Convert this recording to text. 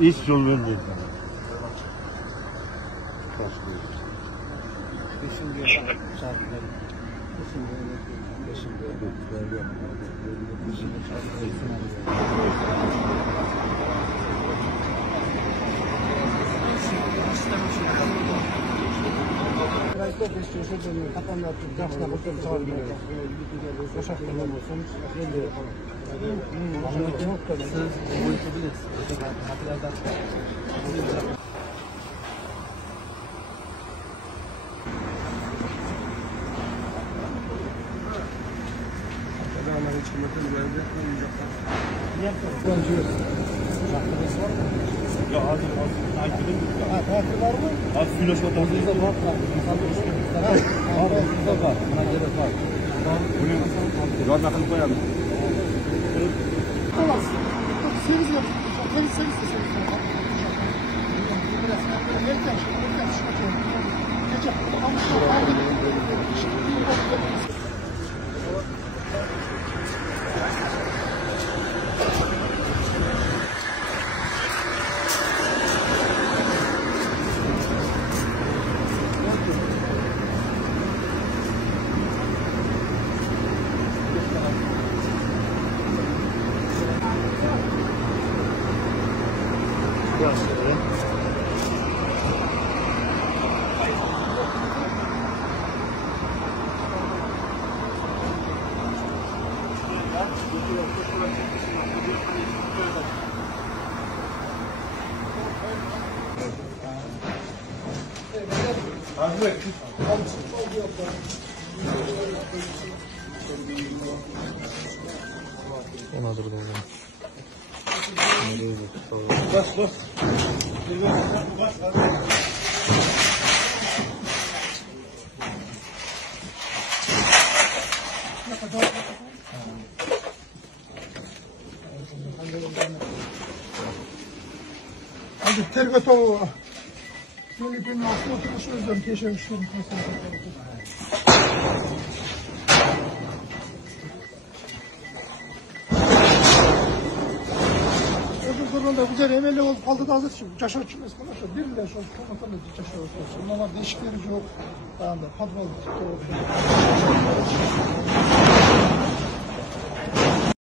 Hiç yol vermiyor. Ya hazır. Tatil var mı? Az flash var. Bunu bakın koyalım. Servis yapın. Servis de servis yapın. Ona dur da. Bas. Hadi tergotovu. Filipin'in altına oturmuş özlem keşfetmişlerim. Öbür durumda güzel emelli olup kaldı da hazır şimdi. Caşar çıkmaz konuşuyor. Biriyle şu komutanı caşar olsun. Onlar değişikleri yok. Daha da patron.